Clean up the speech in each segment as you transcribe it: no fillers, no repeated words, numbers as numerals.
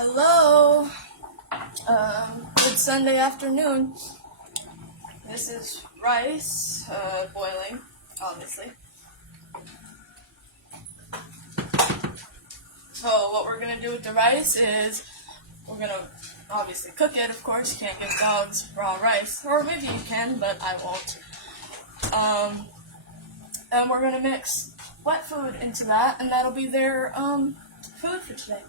Hello. Good Sunday afternoon. This is rice, boiling, obviously. So what we're gonna do with the rice is we're gonna obviously cook it. Of course, you can't give dogs raw rice, or maybe you can, but I won't. And we're gonna mix wet food into that, and that'll be their food for today.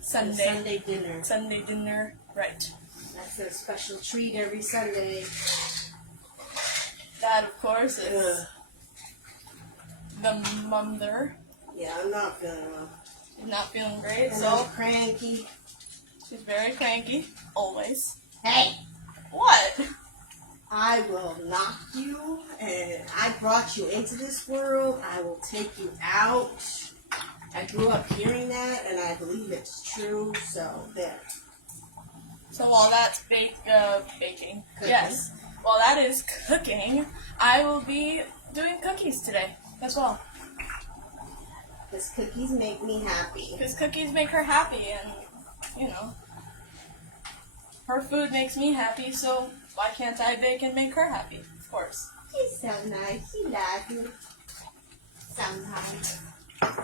Sunday dinner. Sunday dinner, right? That's their special treat every Sunday. That, of course, is the mother. Yeah, I'm not feeling well. She's not feeling great, And so I'm cranky. she's very cranky, always. Hey, What? I will knock you, and I brought you into this world. I will take you out. I grew up hearing that, and I believe it's true. So there. So while that's baking, Cooking. yes. While that is cooking, I will be doing cookies today as well. Because cookies make me happy. Because cookies make her happy, and, you know, her food makes me happy, so why can't I bake and make her happy? Of course. She's so nice. She loves me. Sometimes.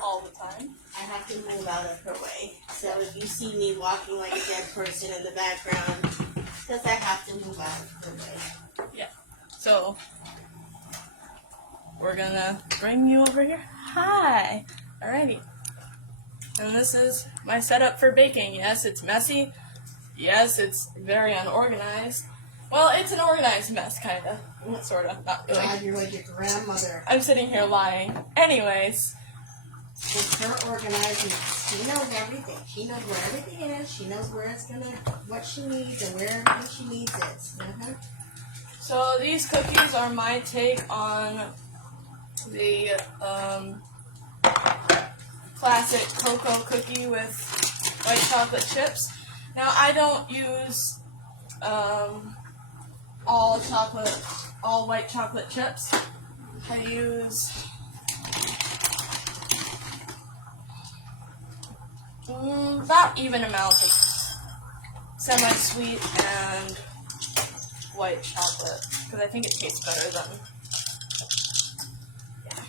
All the time. I have to move out of her way. So if you see me walking like a dead person in the background, because I have to move out of her way. Yeah. So, we're gonna bring you over here. Hi. Alrighty. And this is my setup for baking. Yes, it's messy. Yes, it's very unorganized. Well, it's an organized mess, kinda. Sorta. Not really. God, you're like your grandmother. I'm sitting here lying. Anyways. It's her organizing. She knows everything. She knows where everything is. She knows where it's gonna, what she needs, and where everything she needs is. So these cookies are my take on the classic cocoa cookie with white chocolate chips. Now I don't use all white chocolate chips. I use about even amount of semi-sweet and white chocolate, because I think it tastes better than, yeah.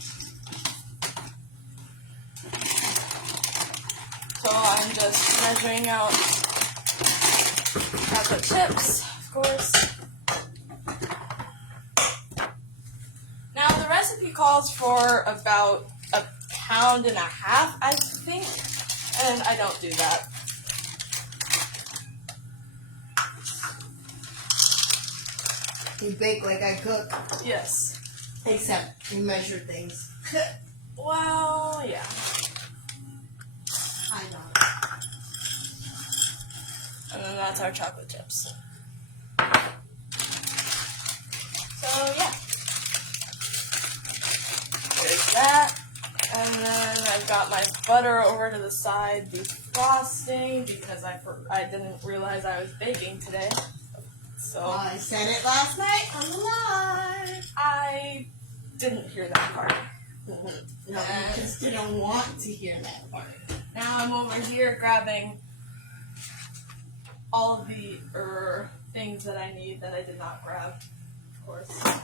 So I'm just measuring out chocolate chips, of course. Now the recipe calls for about 1.5 pounds, I think, and I don't do that. You bake like I cook, Yes. except you measure things. Well, yeah. I know. And then that's our chocolate chips. So, yeah. There's that. And then I've got my butter over to the side defrosting because I didn't realize I was baking today. So I said it last night on the live. I didn't hear that part. No, you just didn't want to hear that part. Now I'm over here grabbing all of the things that I need that I did not grab, of course.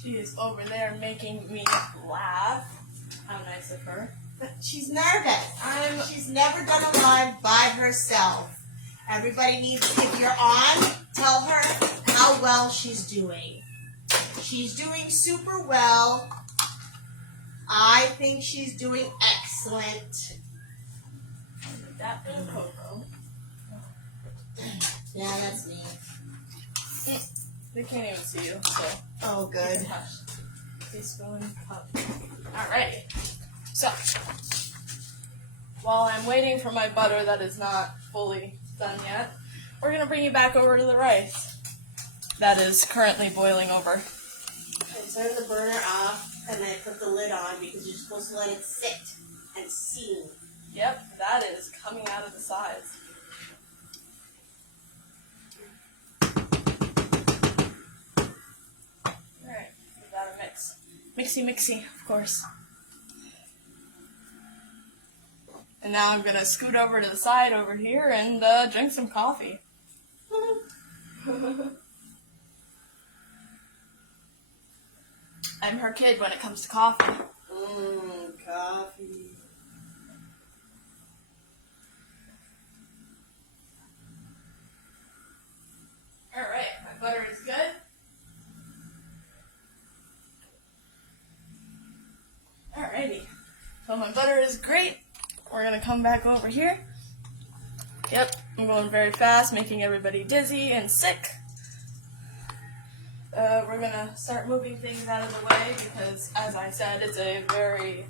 She is over there making me laugh. How nice of her. She's nervous. She's never done a live by herself. Everybody needs, if you're on, tell her how well she's doing. She's doing super well. I think she's doing excellent. That bit of cocoa. Yeah, that's me. They can't even see you, so. Oh, good. Hush. Teaspoon, cup. Alrighty. So, while I'm waiting for my butter that is not fully done yet, we're going to bring you back over to the rice that is currently boiling over. I turn the burner off and I put the lid on because you're supposed to let it sit and steam. Yep, that is coming out of the sides. Yes. Mixy, mixy, of course. And now I'm gonna scoot over to the side over here and drink some coffee. I'm her kid when it comes to coffee. Coffee. Alright, my butter is good. Alrighty. So my butter is great. We're gonna come back over here. Yep, I'm going very fast, making everybody dizzy and sick. We're gonna start moving things out of the way because, as I said, it's a very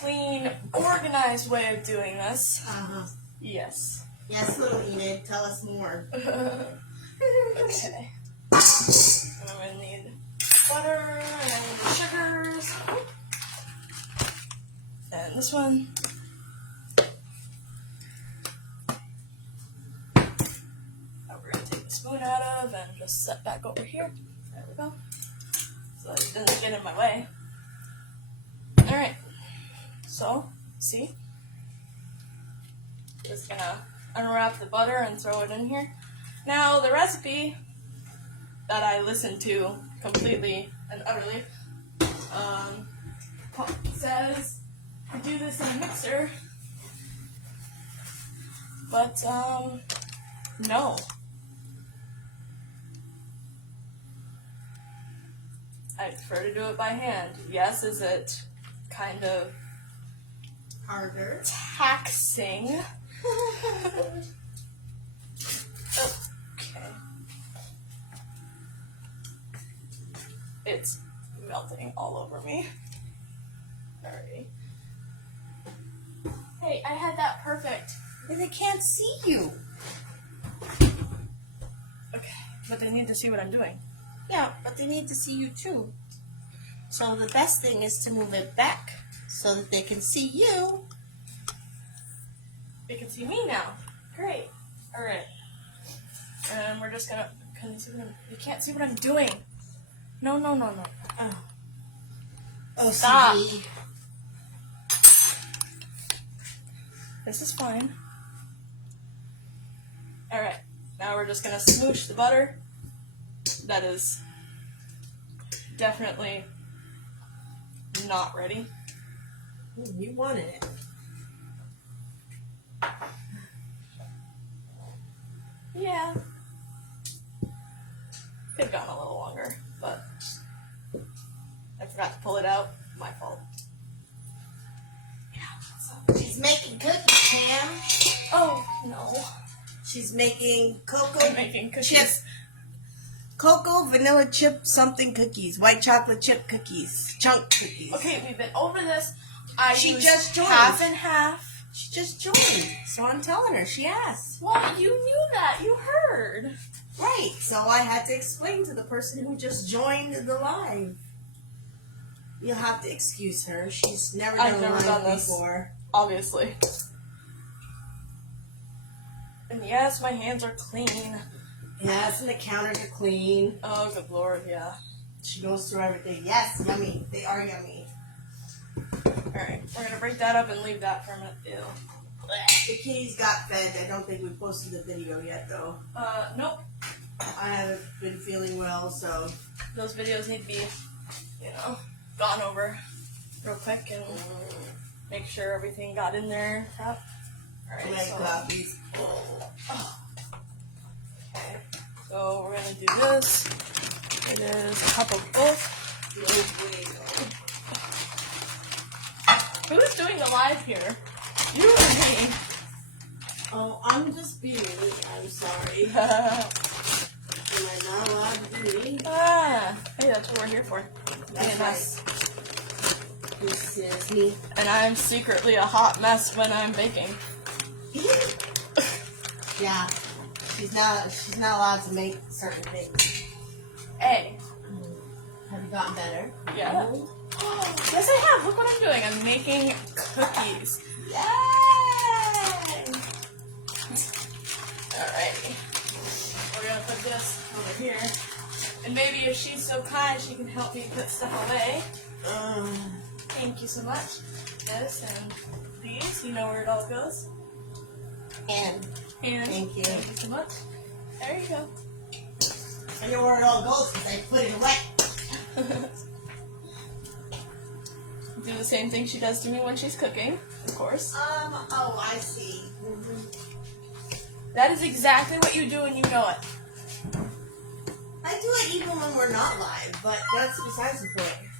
clean, organized way of doing this. Yes. Yes, little Enid, tell us more. Okay. And I'm gonna need butter and the sugars. And this one. Now we're gonna take the spoon out of and just set back over here. There we go. So that it doesn't get in my way. Alright. So, see? Just gonna unwrap the butter and throw it in here. Now, the recipe that I listened to completely and utterly says to do this in a mixer, but no. I prefer to do it by hand. Yes, is it kind of Harder. taxing? Okay. It's melting all over me. Alrighty. Hey, I had that perfect. But they can't see you. Okay, but they need to see what I'm doing. Yeah, but they need to see you too. So the best thing is to move it back so that they can see you. They can see me now. Great. Alright. And we're just gonna. Can you see what you can't see what I'm doing. No. Oh, Stop. see. This is fine. Alright. Now we're just gonna smoosh the butter. That is definitely not ready. You wanted it. Yeah. Could have gone a little longer, but I forgot to pull it out. My fault. Yeah. She's making cookies, Pam. Oh, no. She's making cocoa I'm making cookies. chip, cocoa vanilla chip something cookies, white chocolate chip cookies, chunk cookies. Okay, we've been over this. She used just joined. half and half. She just joined, so I'm telling her. She asked. Well, you knew that. You heard. Right, so I had to explain to the person who just joined the live. You'll have to excuse her. She's never done I've a never live done this. before. Obviously. And yes, my hands are clean. Yes, and the counters are clean. Oh, good Lord, yeah. She goes through everything. Yes, yummy. They are yummy. Alright, we're gonna break that up and leave that for a minute. Ew. The kitties got fed. I don't think we posted the video yet, though. Nope. I haven't been feeling well, so. Those videos need to be, gone over real quick and make sure everything got in there. Alright, Like so. copies. Okay. So we're gonna do this. It is a cup of both. No Who's doing the live here? You or me? Oh, I'm just being me. I'm sorry. Ah, Am I not allowed to be me? hey, that's what we're here for. That's Being us. This is me. And I'm secretly a hot mess when I'm baking. Yeah. She's not allowed to make certain things. Hey. Have you gotten better? Yeah. Yes, I have. Look what I'm doing. I'm making cookies. Yay! Alrighty. We're gonna put this over here. And maybe if she's so kind, she can help me put stuff away. Thank you so much. Yes, and these, you know where it all goes. And Thank you so much. There you go. I know where it all goes because I put it away. Do the same thing she does to me when she's cooking, of course. Oh, I see. That is exactly what you do and you know it. I do it even when we're not live, but that's besides the point.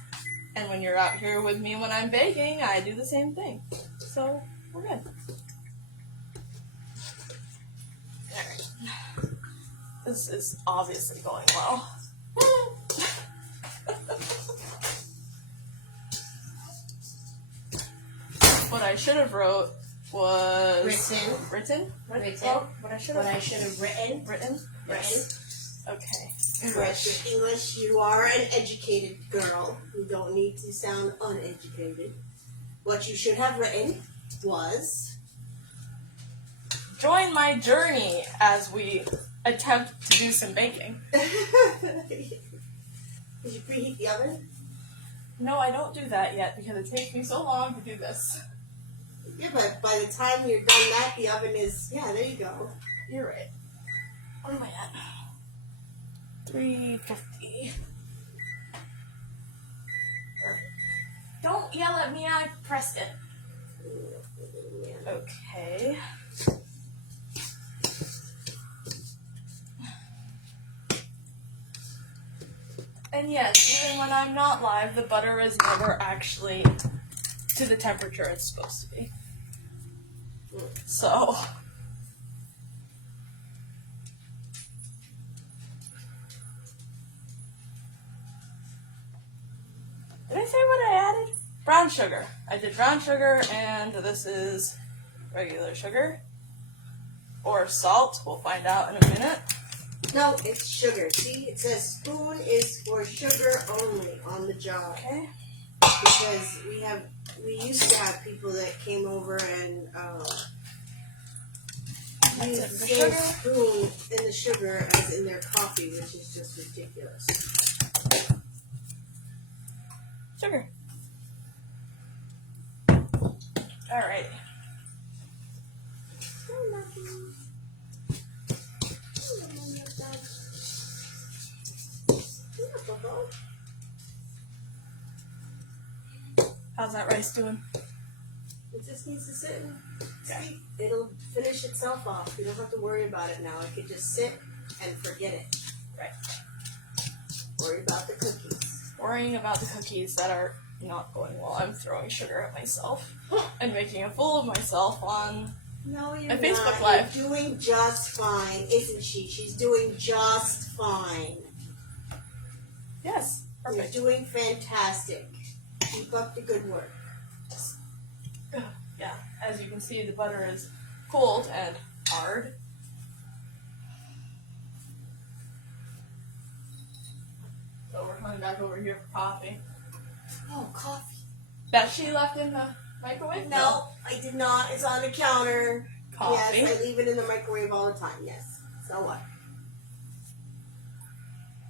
And when you're out here with me when I'm baking, I do the same thing. So, we're good. Alright. This is obviously going well. What I should have wrote was... Written? What I should have written? Yes. Okay. English, you are an educated girl. You don't need to sound uneducated. What you should have written was... Join my journey as we attempt to do some baking. Did you preheat the oven? No, I don't do that yet because it takes me so long to do this. Yeah, but by the time you're done that, the oven is... Yeah, there you go. You're right. What am I at? 350. Don't yell at me, I pressed it. Okay. And yes, even when I'm not live, the butter is never actually to the temperature it's supposed to be. So... Did I say what I added? Brown sugar. I did brown sugar, and this is regular sugar. Or salt. We'll find out in a minute. No, it's sugar. See, it says spoon is for sugar only on the jar. Okay. Because we used to have people that came over and used the same spoon in the sugar as in their coffee, which is just ridiculous. Sugar. Alright. How's that rice doing? It just needs to sit and sleep. It'll finish itself off. You don't have to worry about it now. It can just sit and forget it. Right. Worry about the cookies. Worrying about the cookies that are not going well. I'm throwing sugar at myself and making a fool of myself on No, you're my Facebook not. Live. You're doing just fine, isn't she? She's doing just fine. Yes. Perfect. You're doing fantastic. Keep up the good work. Yeah, as you can see, the butter is cold and hard. So we're coming back over here for coffee. Oh, coffee. That she left in the microwave? No, I did not. It's on the counter. Coffee? Yes, I leave it in the microwave all the time. Yes. So what?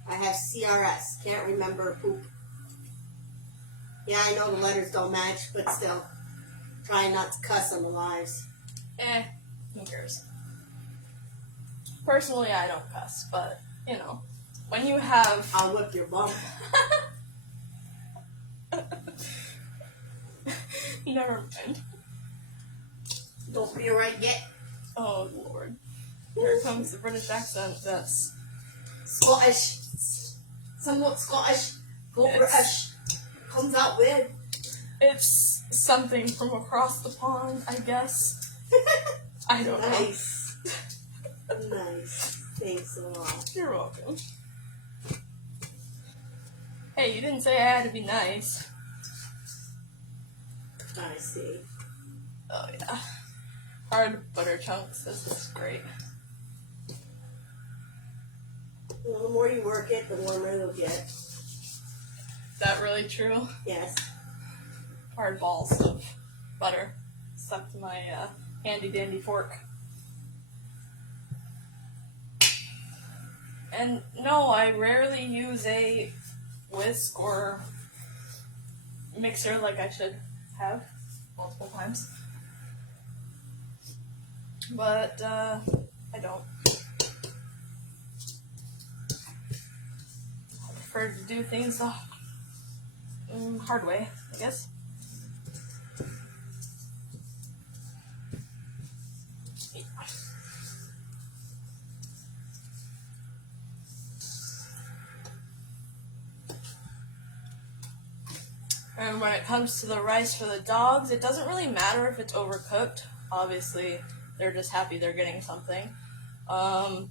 I have CRS. Can't remember poop. Yeah, I know the letters don't match, but still. Trying not to cuss on the lives. Who cares? Personally, I don't cuss, but, you know, when you have... I'll whip your bum. Never mind. Don't be right yet. Oh, Lord. Here comes the British accent that's... Scottish. Somewhat Scottish. Go British. Comes out weird. It's something from across the pond, I guess. I don't know. Nice. Nice. Thanks a lot. You're welcome. Hey, you didn't say I had to be nice. I see. Oh, yeah. Hard butter chunks. This is great. Well, the more you work it, the warmer it'll get. Is that really true? Yes. Hard balls of butter stuck to my handy dandy fork. And no, I rarely use a whisk or mixer like I should have multiple times. But I don't. I prefer to do things the hard way, I guess. And when it comes to the rice for the dogs, it doesn't really matter if it's overcooked. Obviously, they're just happy they're getting something. But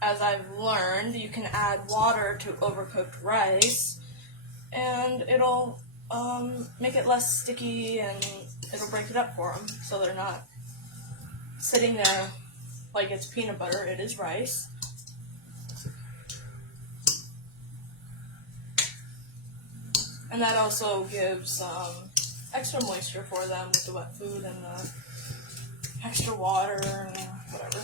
as I've learned, you can add water to overcooked rice, and it'll make it less sticky, and it'll break it up for them, so they're not sitting there like it's peanut butter. It is rice. And that also gives extra moisture for them with the wet food and the extra water and whatever.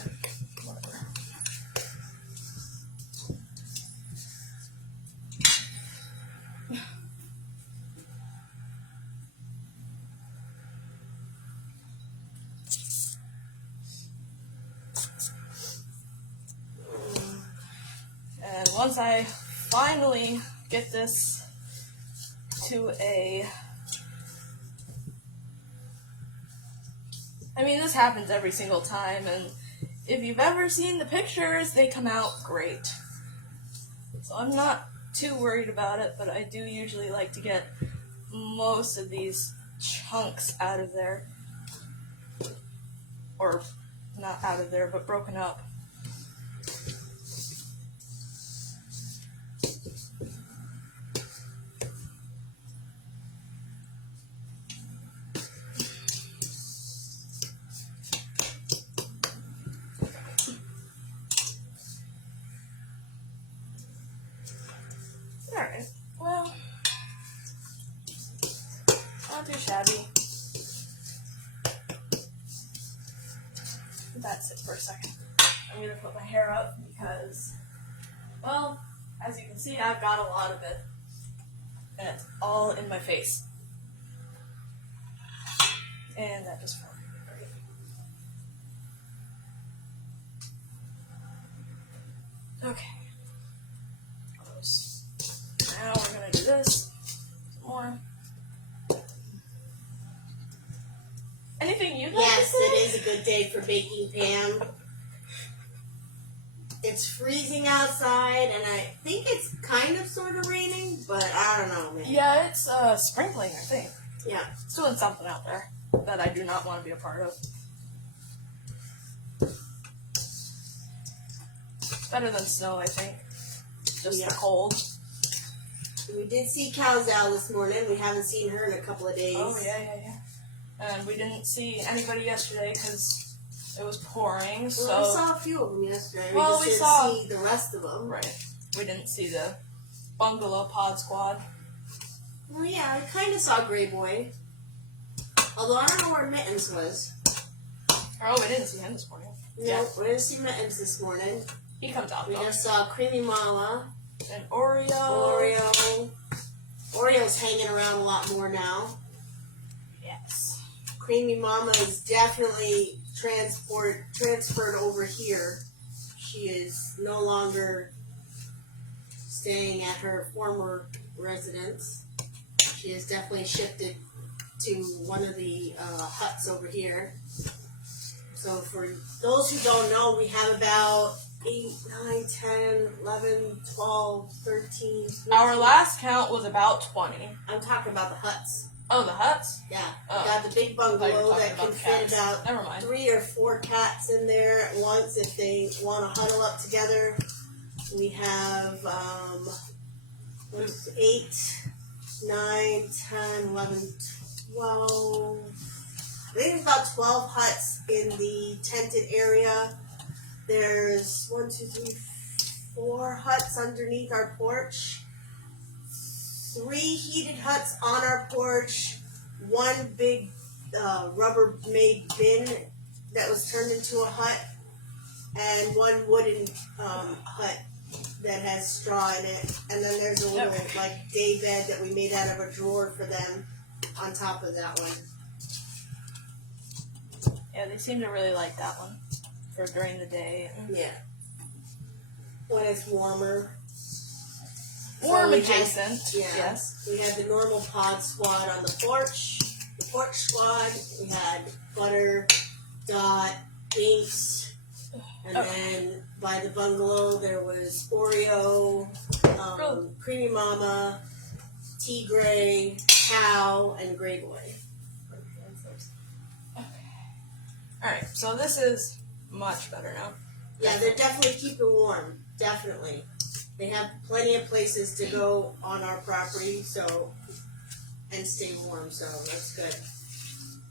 And once I finally get this to this happens every single time, and if you've ever seen the pictures, they come out great. So I'm not too worried about it, but I do usually like to get most of these chunks out of there. Or not out of there, but broken up. Alright, well, not too shabby. That's it for a second. I'm going to put my hair up because, well, as you can see, I've got a lot of it. And it's all in my face. And that just felt great. Okay. Close. Now we're going to do this. Some more. Anything you'd like Yes, to say? it is a good day for baking, Pam. It's freezing outside, and I think it's kind of sort of raining, but I don't know, man. Yeah, it's sprinkling, I think. Yeah. It's doing something out there that I do not want to be a part of. It's better than snow, I think. Just Yeah. the cold. We did see Cowsal this morning. We haven't seen her in a couple of days. Oh, yeah. And we didn't see anybody yesterday because it was pouring, so... Well, we saw a few of them yesterday. Well, we we just saw- didn't see the rest of them. Right. We didn't see the bungalow pod squad. Well, yeah, I kind of saw Grey Boy. Although I don't know where Mittens was. Oh, we didn't see him this morning. No, we didn't see Mittens this morning. He comes out, We though. just saw Creamy Mama, And Oreo. Oreo. Oreo's hanging around a lot more now. Yes. Creamy Mama is definitely transferred over here. She is no longer staying at her former residence. She has definitely shifted to one of the huts over here. So for those who don't know, we have about 8, 9, 10, 11, 12, 13. 14. Our last count was about 20. I'm talking about the huts. Oh, the huts? Yeah. Oh. We got the big I thought you were bungalow talking that about can the fit cats. about Never mind. 3 or 4 cats in there at once if they want to huddle up together. We have 8, 9, 10, 11, 12. I think there's about 12 huts in the tented area. There's 1, 2, 3, 4 huts underneath our porch. 3 heated huts on our porch. 1 big Rubbermaid bin that was turned into a hut. and one wooden hut that has straw in it, and then there's a little like day bed that we made out of a drawer for them on top of that one. Yeah, they seem to really like that one for during the day. Yeah. When it's warmer. Warm So adjacent. Yes. We had the normal pod squad on the porch squad. We had Butter, Dot, Binks, and then by the bungalow there was Oreo, Creamy Mama, Tigray, Cow, and Gray Boy. Alright, so this is much better now. Yeah, they're definitely keeping warm. Definitely. They have plenty of places to go on our property, and stay warm, so that's good.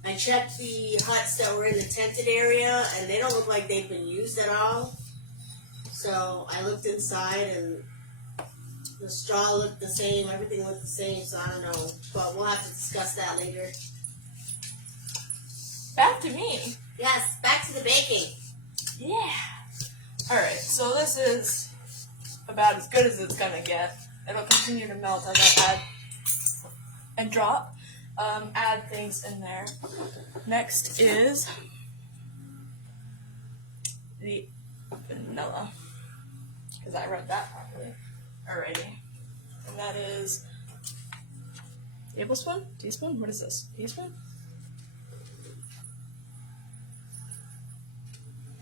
I checked the huts that were in the tented area, and they don't look like they've been used at all. So I looked inside, and the straw looked the same, everything looked the same, so I don't know. But we'll have to discuss that later. Back to me. Yes, back to the baking. Yeah. Alright, so this is about as good as it's gonna get. It'll continue to melt as I add and drop. Add things in there. Next is the vanilla, because I read that properly already. And that is tablespoon? Teaspoon? What is this? Teaspoon?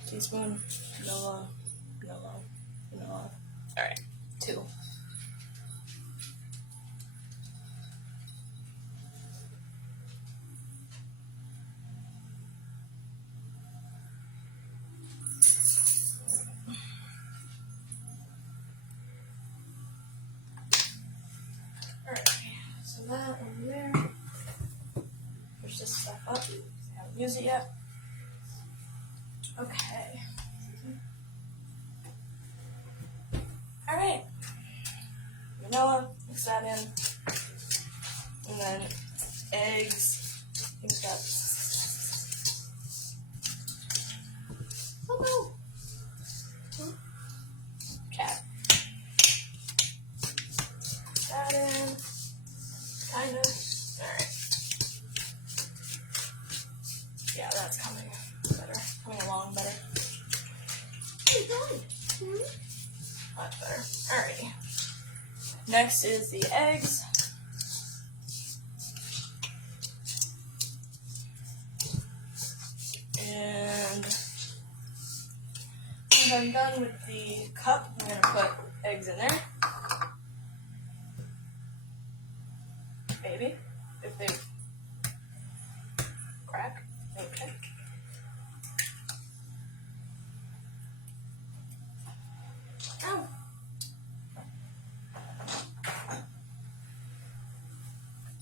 Teaspoon, vanilla. Alright, 2. Alright, so that over there. Push this stuff up. I haven't used it yet. Okay. Alright. Vanilla, mix that in. And then eggs. I think that's. Oh no! Cat. That in. Kind of. Alright. Yeah, that's coming better. Coming along better. Much better. Alrighty. Next is the eggs. And when I'm done with the cup, I'm going to put eggs in there. Maybe. If they crack. Okay. Oh.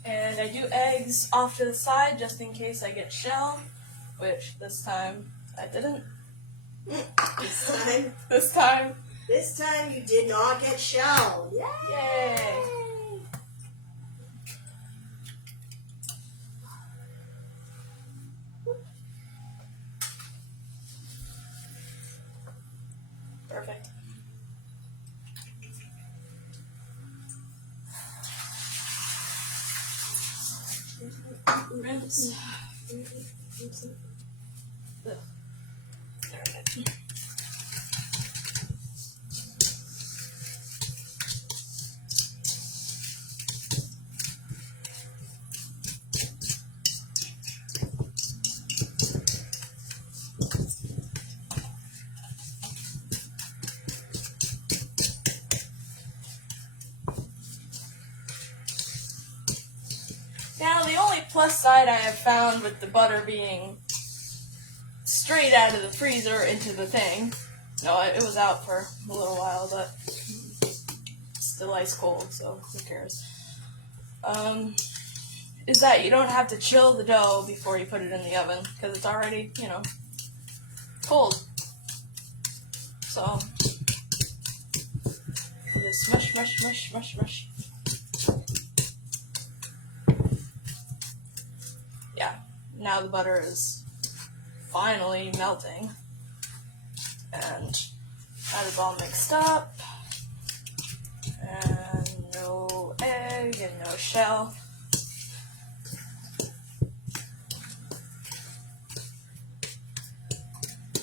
And I do eggs off to the side just in case I get shell, which this time I didn't. This time you did not get shell. Yay! Yay! Perfect. Rinse. Now, the only plus side I have found with the butter being straight out of the freezer into the thing, no, it was out for a little while, but it's still ice cold, so who cares, is that you don't have to chill the dough before you put it in the oven, because it's already, cold. So, you just smush, smush, smush, smush, smush. Yeah, now the butter is finally melting. And that is all mixed up. And no egg and no shell.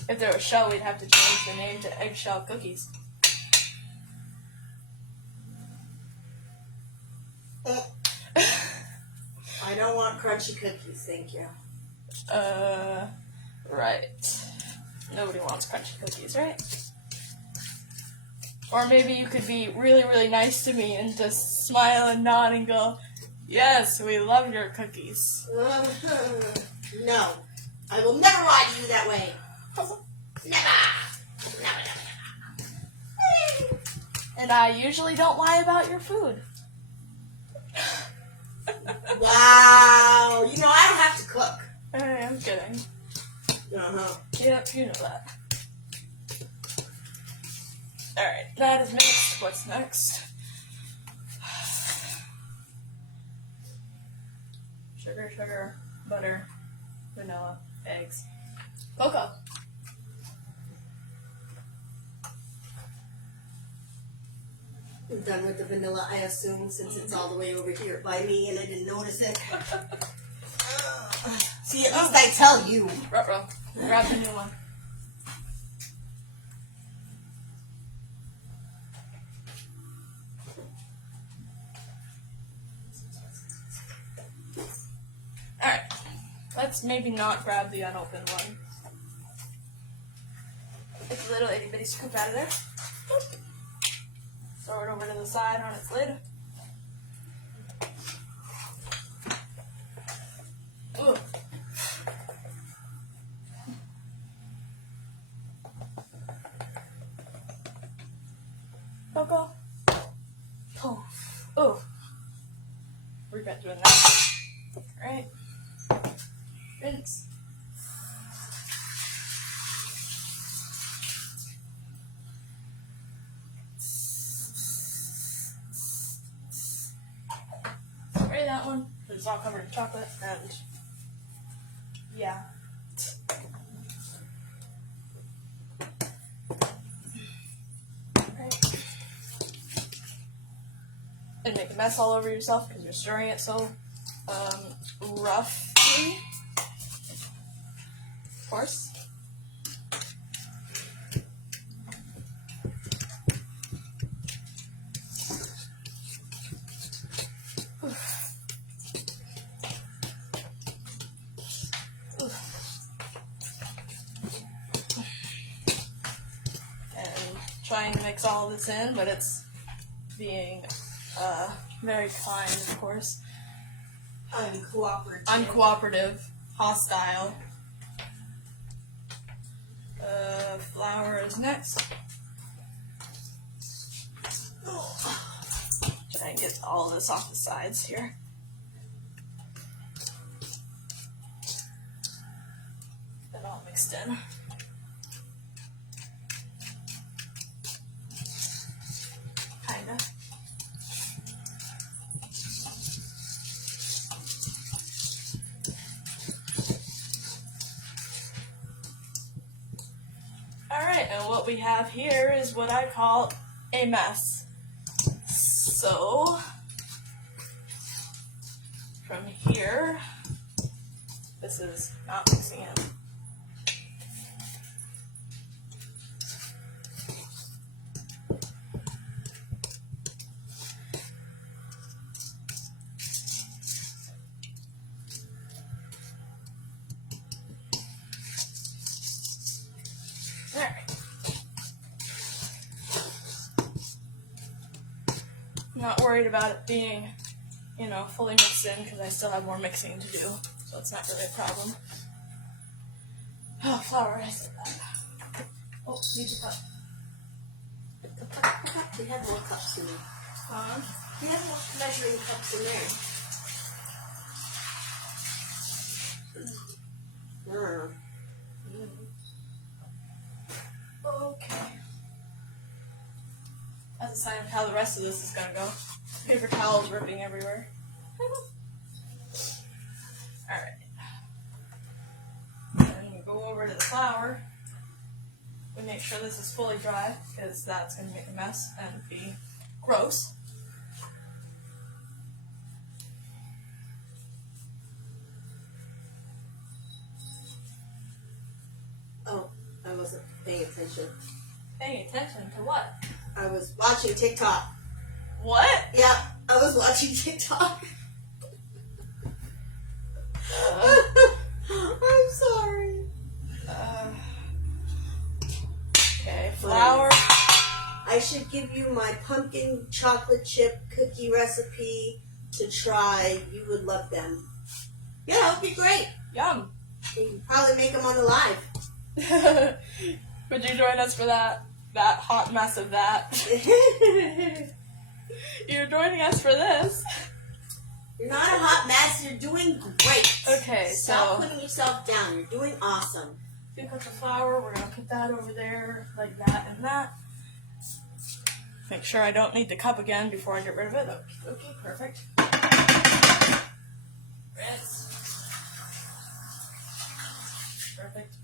If there was shell, we'd have to change the name to eggshell cookies. I don't want crunchy cookies, thank you. Right. Nobody wants crunchy cookies, right? Or maybe you could be really, really nice to me and just smile and nod and go, yes, we love your cookies. No. I will never lie to you that way. Never. And I usually don't lie about your food. Wow. You know, I don't have to cook. I'm kidding. Uh-huh. Yep, you know that. Alright, that is mixed. What's next? Sugar, butter, vanilla, eggs, cocoa. I'm done with the vanilla, I assume, since it's all the way over here by me and I didn't notice it. See, at least I tell you. Ruh-roh. Grab the new one. Alright. Let's maybe not grab the unopened one. Get the little itty bitty scoop out of there. Boop. Throw it over to the side on its lid. Ooh. Cocoa. Oh. Oh. Regret doing that. Alright. Rinse. Spray that one. It's all covered in chocolate and yeah. Right. And make a mess all over yourself because you're stirring it so roughly. Of course. Trying to mix all of this in, but it's being very kind, of course. Uncooperative, hostile. Flour is next. Try and get all of this off the sides here. Get it all mixed in. Kinda. Alright, and what we have here is what I call a mess. So, from here, this is not mixing in. I'm not worried about it being, fully mixed in because I still have more mixing to do, so it's not really a problem. Oh, flour, I said that. Oh, need the cup. We have more cups in there. We have more measuring cups in there. Okay. That's a sign of how the rest of this is gonna go. Paper towels ripping everywhere. Alright. Then we go over to the flour. we make sure this is fully dry, because that's going to make a mess and be gross. Oh, I wasn't paying attention. Paying attention to what? I was watching TikTok. What? Yeah, I was watching TikTok. I'm sorry. Okay, flour. I should give you my pumpkin chocolate chip cookie recipe to try. You would love them. Yeah, that would be great. Yum. You can probably make them on the live. Would you join us for that hot mess of that? You're joining us for this. You're not a hot mess. You're doing great. Okay, Stop so putting yourself down. You're doing awesome. 2 cups of flour. We're gonna put that over there, like that and that. Make sure I don't need the cup again before I get rid of it. Okay, perfect. Rinse. Perfect.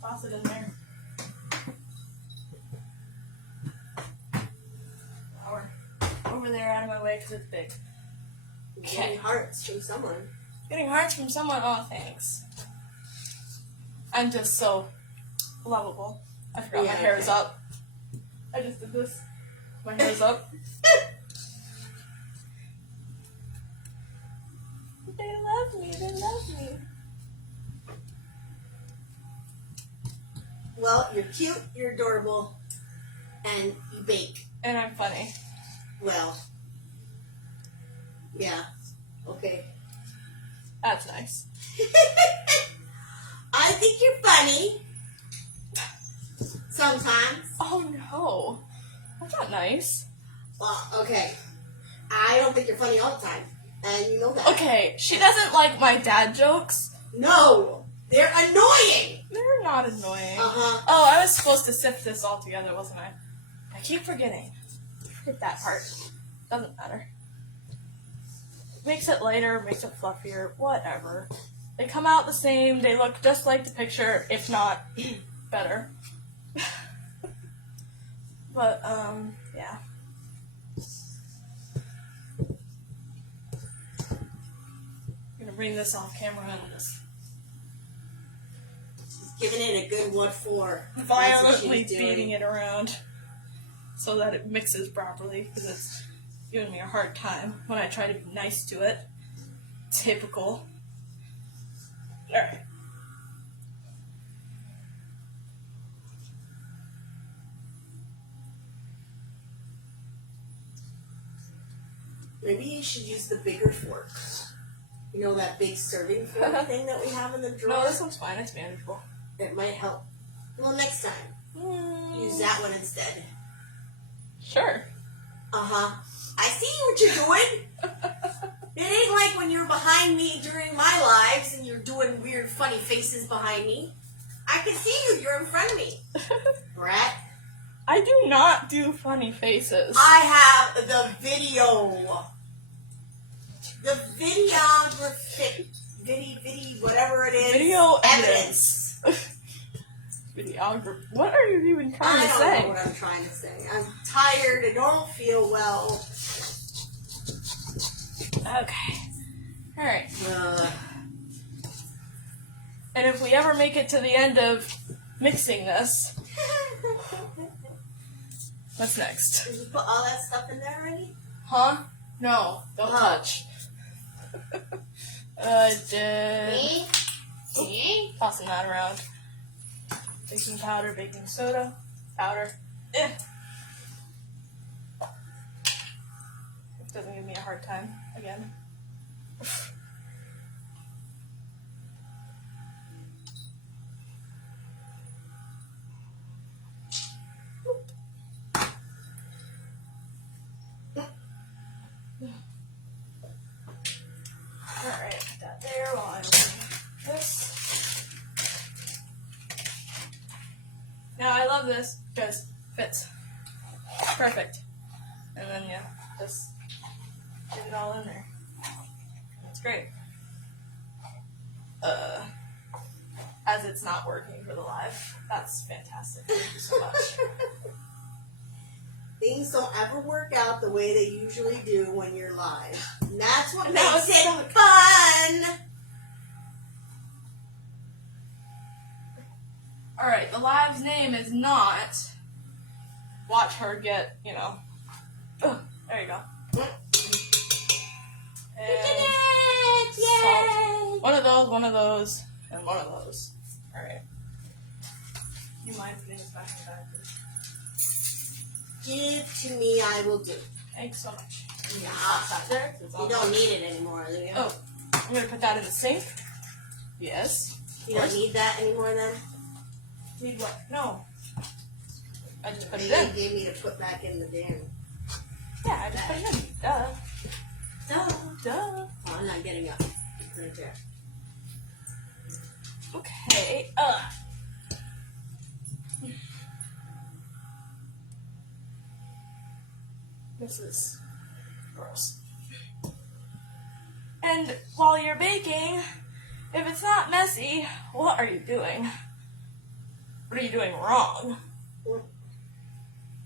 Toss it in there. Flour. Over there, out of my way, because it's big. Getting hearts from someone. Getting hearts from someone. Oh, thanks. I'm just so lovable. I forgot my hair is up. I just did this. My hair's up. They love me. They love me. Well, you're cute, you're adorable, and you bake. And I'm funny. Well, yeah, okay. That's nice. I think you're funny. Sometimes. Oh no. That's not nice. Well, okay. I don't think you're funny all the time. And you know that. Okay, she doesn't like my dad jokes. No! They're annoying! They're not annoying. Uh-huh. Oh, I was supposed to sift this all together, wasn't I? I keep forgetting. Forget that part. Doesn't matter. Makes it lighter, makes it fluffier, whatever. They come out the same, they look just like the picture, if not better. But, yeah. I'm gonna bring this off camera and just Giving it a good what for. violently beating it around so that it mixes properly, because it's giving me a hard time when I try to be nice to it. Typical. Alright. Maybe you should use the bigger fork. You know that big serving fork thing that we have in the drawer? No, this one's fine. It's manageable. It might help. Well, next time, use that one instead. Sure. Uh-huh. I see what you're doing. It ain't like when you're behind me during my lives and you're doing weird, funny faces behind me. I can see you. You're in front of me. Brett. I do not do funny faces. I have the video. The videographic, whatever it is. Video evidence. Videographer. What are you even trying to I say? don't know what I'm trying to say. I'm tired. I don't feel well. Okay. Alright. Uh, And if we ever make it to the end of mixing this, what's next? Did you put all that stuff in there already? Huh? No. Don't touch. Me? Tossing that around. Baking powder, baking soda, powder. It doesn't give me a hard time again. Alright, put that there while I open this. Now I love this because it fits. Perfect. And then yeah, just get it all in there. It's great. as it's not working for the live. That's fantastic. Thank you so much. Things don't ever work out the way they usually do when you're live. And that's what And that makes was it so- fun. Alright, the live's name is not Watch Her Get, you know. Ugh, there you go. And Yay! one of those, and one of those. Alright. You mind putting this back in the bag, please? Give to me, I will do. Thanks so much. Yeah. Pop that there, 'cause it's all You don't need it anymore, do you? Oh, I'm gonna put that in the sink. Yes. You don't need that anymore then? Need what? No. I just put it You in. gave me to put back in the damn. Yeah, I just put it in. Duh. Duh. Duh. Oh, I'm not getting up. Put it there. Okay. This is gross. And while you're baking, if it's not messy, what are you doing? What are you doing wrong?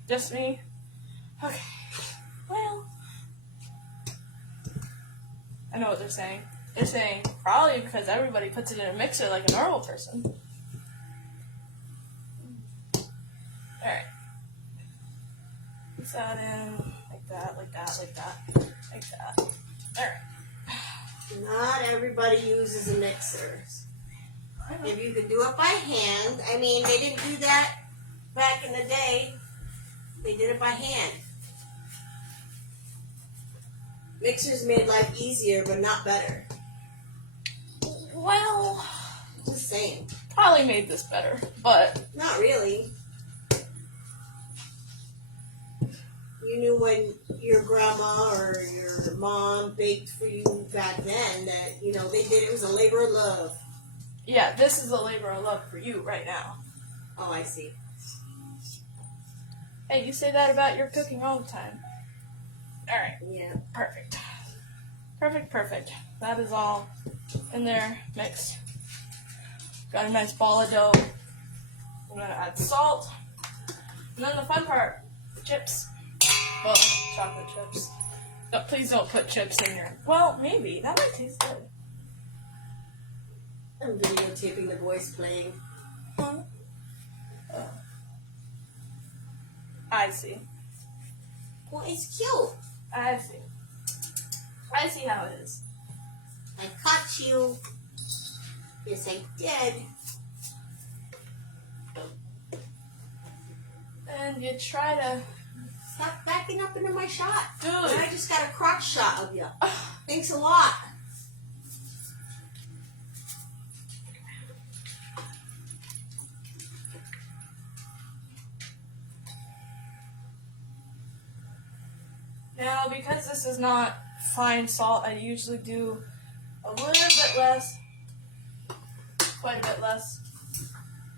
Just me? Okay. Well, I know what they're saying. They're saying probably because everybody puts it in a mixer like a normal person. Alright. Mix that in like that, like that, like that, like that. Alright. Not everybody uses a mixer. If you could do it by hand, I mean, they didn't do that back in the day. They did it by hand. Mixers made life easier, but not better. Well, Just saying. probably made this better, but Not really. You knew when your grandma or your mom baked for you back then that, you know, they did it was a labor of love. yeah, this is a labor of love for you right now. Oh, I see. Hey, you say that about your cooking all the time. Alright, Yeah. perfect. Perfect, perfect. That is all in there, mixed. Got a nice ball of dough. I'm gonna add salt. And then the fun part, the chips. Well, chocolate chips. No, please don't put chips in your... Well, maybe. That might taste good. I'm videotaping the boys playing. Huh? I see. Well, it's cute. I see. I see how it is. I caught you. Yes, I did. And you try to... Stop backing up into my shot. Dude. I just got a crotch shot of you. Thanks a lot. Now, because this is not fine salt, I usually do a little bit less, quite a bit less,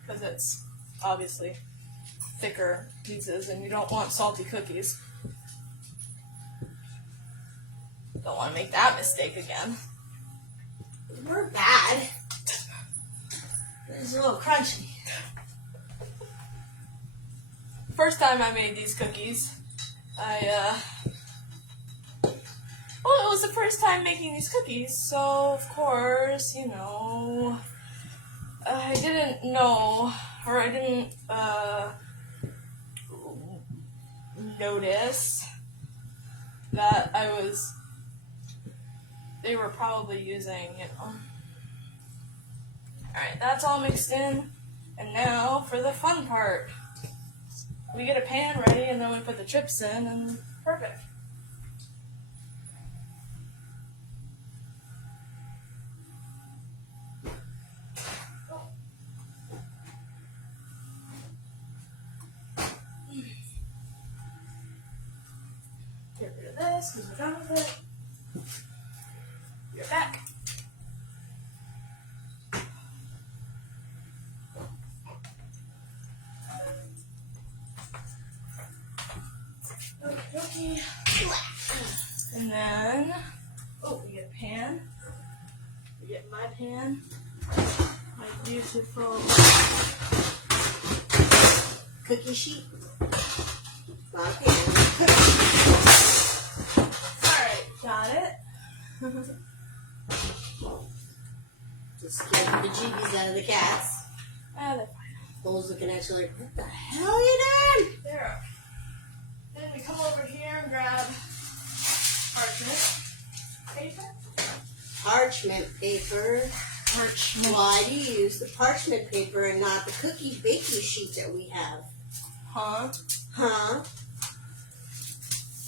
because it's obviously thicker pieces and you don't want salty cookies. Don't want to make that mistake again. We're bad. It's a little crunchy. First time I made these cookies, well, it was the first time making these cookies, so of course, you know, I didn't know, or I didn't, notice that they were probably using, you know. Alright, that's all mixed in, and now for the fun part. We get a pan ready, and then we put the chips in, and perfect. Get rid of this, because we're done with it. You're back. Okay. And then, oh, we get a pan. We get my pan. My beautiful cookie sheet. Okay. Alright, got it. Just scared the bejeebies out of the cats. Ah, they're fine. Bull's looking at you like, what the hell are you doing? There. Then we come over here and grab parchment paper. Parchment paper. Parchment. Why do you use the parchment paper and not the cookie baking sheet that we have? Huh? Huh?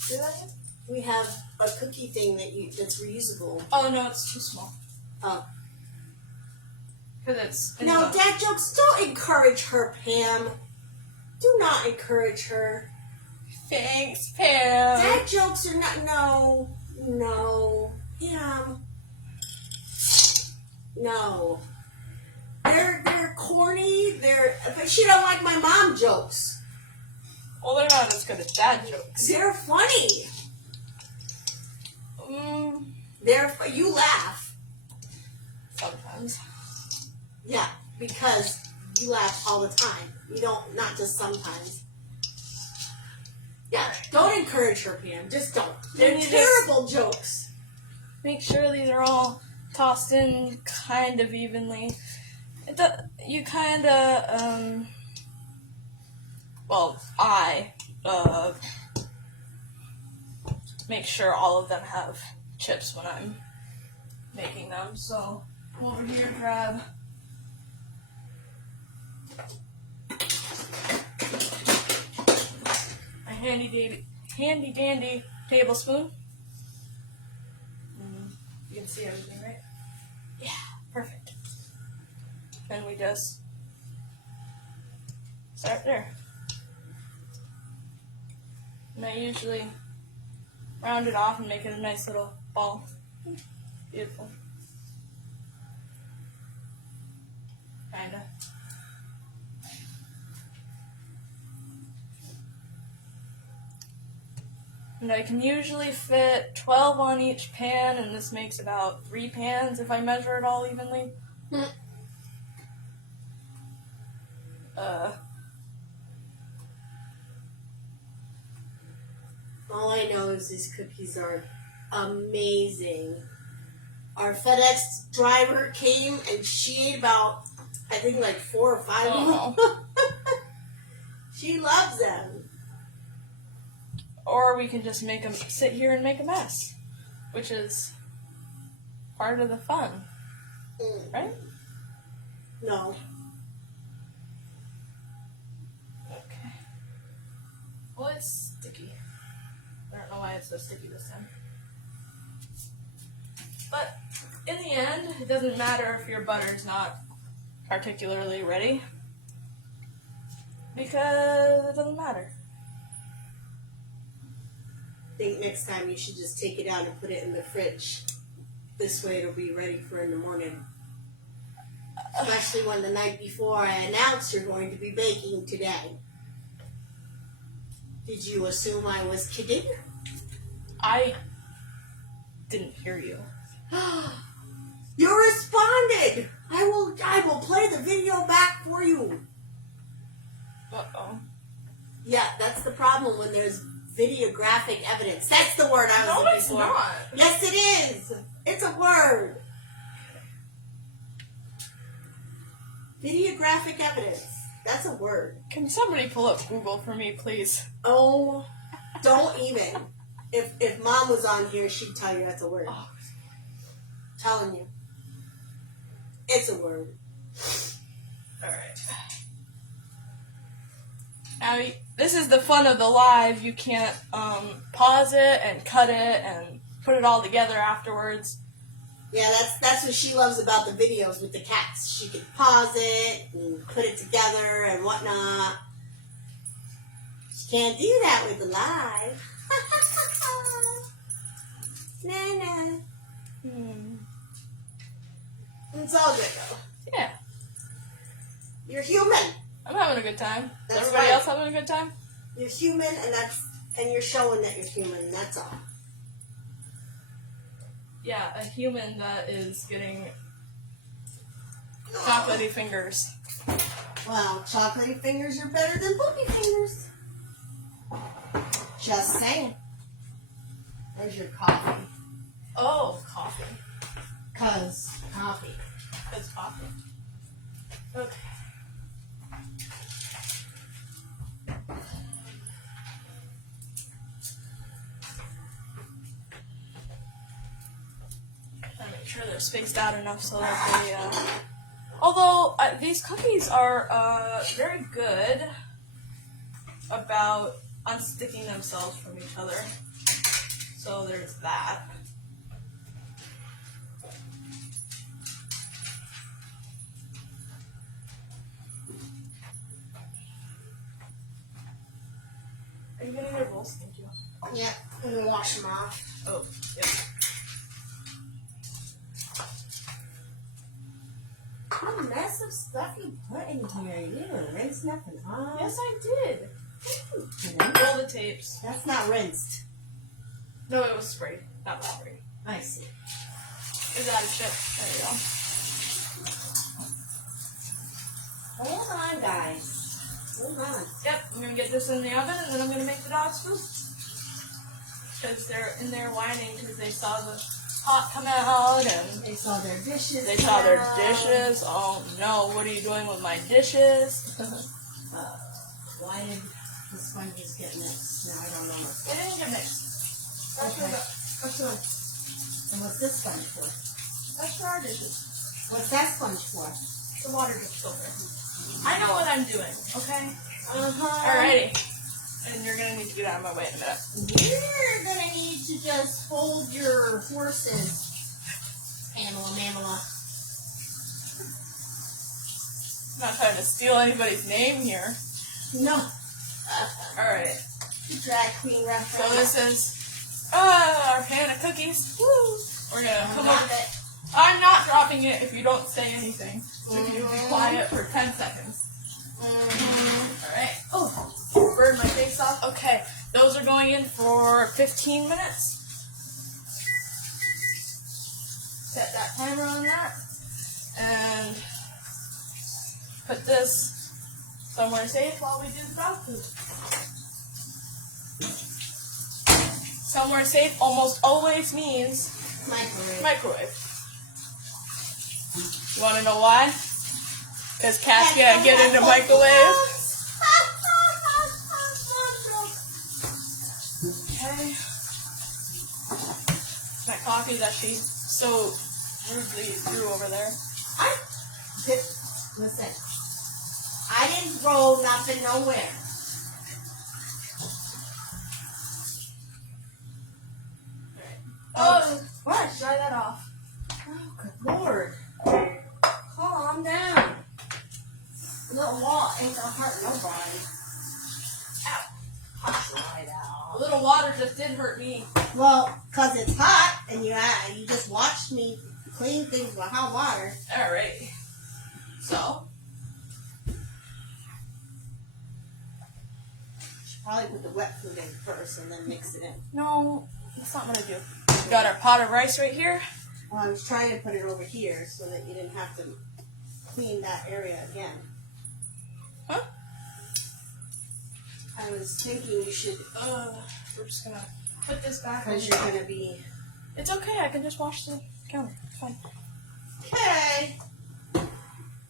Do that? We have a cookie thing that's reusable. Oh no, it's too small. Oh. Because it's in No, the- dad jokes, don't encourage her, Pam. Do not encourage her. Thanks, Pam. Dad jokes are not, no, Pam. No. They're corny, but she don't like my mom jokes. Well, they're not as good as dad jokes. They're funny. You laugh. Sometimes. Yeah, because you laugh all the time. You don't, not just sometimes. Yeah, don't encourage her, Pam. Just don't. They're You terrible jokes. Make sure these are all tossed in kind of evenly. You kind of, well, I make sure all of them have chips when I'm making them. So, come over here, grab a handy dandy tablespoon. You can see everything, right? Yeah, perfect. Then we just start there. And I usually round it off and make it a nice little ball. Beautiful. Kinda. And I can usually fit 12 on each pan, and this makes about 3 pans if I measure it all evenly. All I know is these cookies are amazing. Our FedEx driver came and she ate about, I think, like 4 or 5 of them. She loves them. Or we can just make them sit here and make a mess, which is part of the fun, right? No. Okay. Well, it's sticky. I don't know why it's so sticky this time. But in the end, it doesn't matter if your butter's not particularly ready, because it doesn't matter. I think next time you should just take it out and put it in the fridge. This way it'll be ready for in the morning. Especially when the night before I announced you're going to be baking today. Did you assume I was kidding? I didn't hear you. You responded! I will play the video back for you. Uh-oh. Yeah, that's the problem when there's videographic evidence. That's the word I was looking for. No, it's not. Yes, it is. It's a word. Videographic evidence. That's a word. Can somebody pull up Google for me, please? Oh, don't even. If Mom was on here, she'd tell you that's a word. Oh. Telling you. It's a word. Alright. Now, this is the fun of the live. You can't pause it and cut it and put it all together afterwards. Yeah, that's what she loves about the videos with the cats. She can pause it and put it together and whatnot. She can't do that with the live. Nah. It's all good though. Yeah. You're human. I'm having a good time. Is That's everybody right. else having a good time? You're human, and you're showing that you're human. That's all. Yeah, a human that is getting chocolatey fingers. Well, chocolatey fingers are better than poopy fingers. Just saying. There's your coffee. Oh, coffee. Cause coffee. It's coffee. Okay. Gotta make sure they're spaced out enough so that they, although these cookies are very good about unsticking themselves from each other. So there's that. Are you getting your bowls? Thank you. Yep, I'm gonna wash them off. Oh, yep. What a mess of stuff you put in here. You didn't rinse nothing off. Yes, I did. Didn't. Roll the tapes. That's not rinsed. No, it was sprayed. That was sprayed. I see. Is that a chip? There you go. Hold on, guys. Hold on. Yep, I'm gonna get this in the oven and then I'm gonna make the dogs food. Because they're in there whining because they saw the pot come out and They saw their dishes. they saw their down. dishes. Oh no, what are you doing with my dishes? Why did the sponges get mixed? No, I don't know. They didn't get mixed. That's Okay. that's what, And what's this sponge for? that's for our dishes. What's that sponge for? The water just filter. I know what I'm doing, okay? Uh-huh. Alrighty. And you're gonna need to get out of my way in a minute. You're gonna need to just hold your horses, Pamela. I'm not trying to steal anybody's name here. No. Alright. Drag queen So restaurant. this is our pan of cookies. Woo! We're gonna come over. it. I'm not dropping it if you don't say anything. If you be Mhm. quiet for 10 seconds. Mm-hmm. Alright. Oh, burn my face off. Okay, those are going in for 15 minutes. Set that timer on that. And put this somewhere safe while we do the dog food. Somewhere safe almost always means microwave. You want to know why? Because cats can't get into microwave. Okay. My coffee that she so rudely threw over there. Listen, I didn't throw nothing nowhere. Oh, What? dry that off. Oh, good lord. Calm down. A little wall ain't gonna hurt nobody. Ow. Right out. A little water just did hurt me. Well, 'cause it's hot and you just watched me clean things with hot water. Alright. So, Should probably put the wet food in first and then mix it in. no, that's not what I do. We got our pot of rice right here. Well, I was trying to put it over here so that you didn't have to clean that area again. Huh? I was thinking you should, We're just gonna put this back over because you're here. gonna be. It's okay, I can just wash the counter. It's fine. Okay.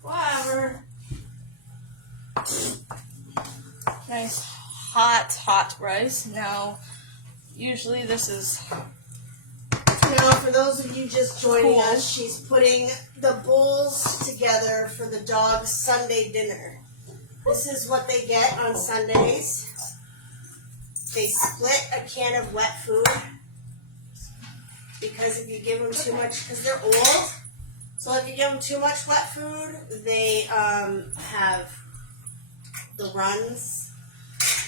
Whatever. Nice hot rice. Now, usually this is Now, for those of you just joining Cool. us, she's putting the bowls together for the dog's Sunday dinner. This is what they get on Sundays. They split a can of wet food because if you give them too much, because they're old, so if you give them too much wet food, they have the runs.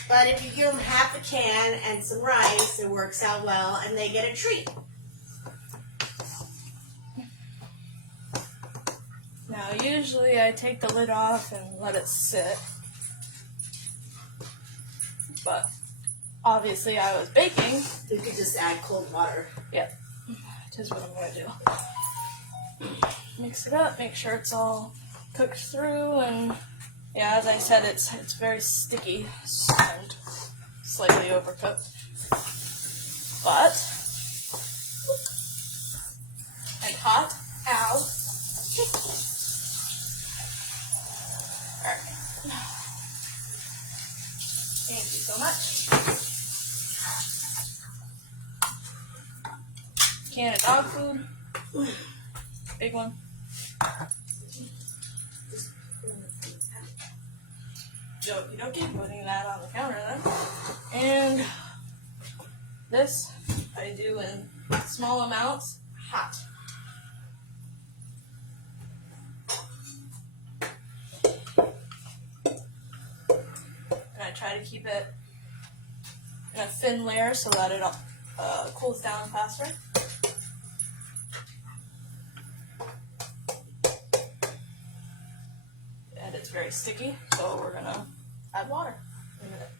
But if you give them half a can and some rice, it works out well, and they get a treat. Now, usually I take the lid off and let it sit. But obviously I was baking. You could just add cold water. It is what I'm going to do. Mix it up, make sure it's all cooked through, and yeah, as I said, it's very sticky and slightly overcooked. But and hot. Ow. Alright. Thank you so much. Can of dog food. Big one. Okie dokie, putting that on the counter then. And this I do in small amounts, hot. And I try to keep it in a thin layer so that it cools down faster. And it's very sticky, so we're gonna add water in a minute.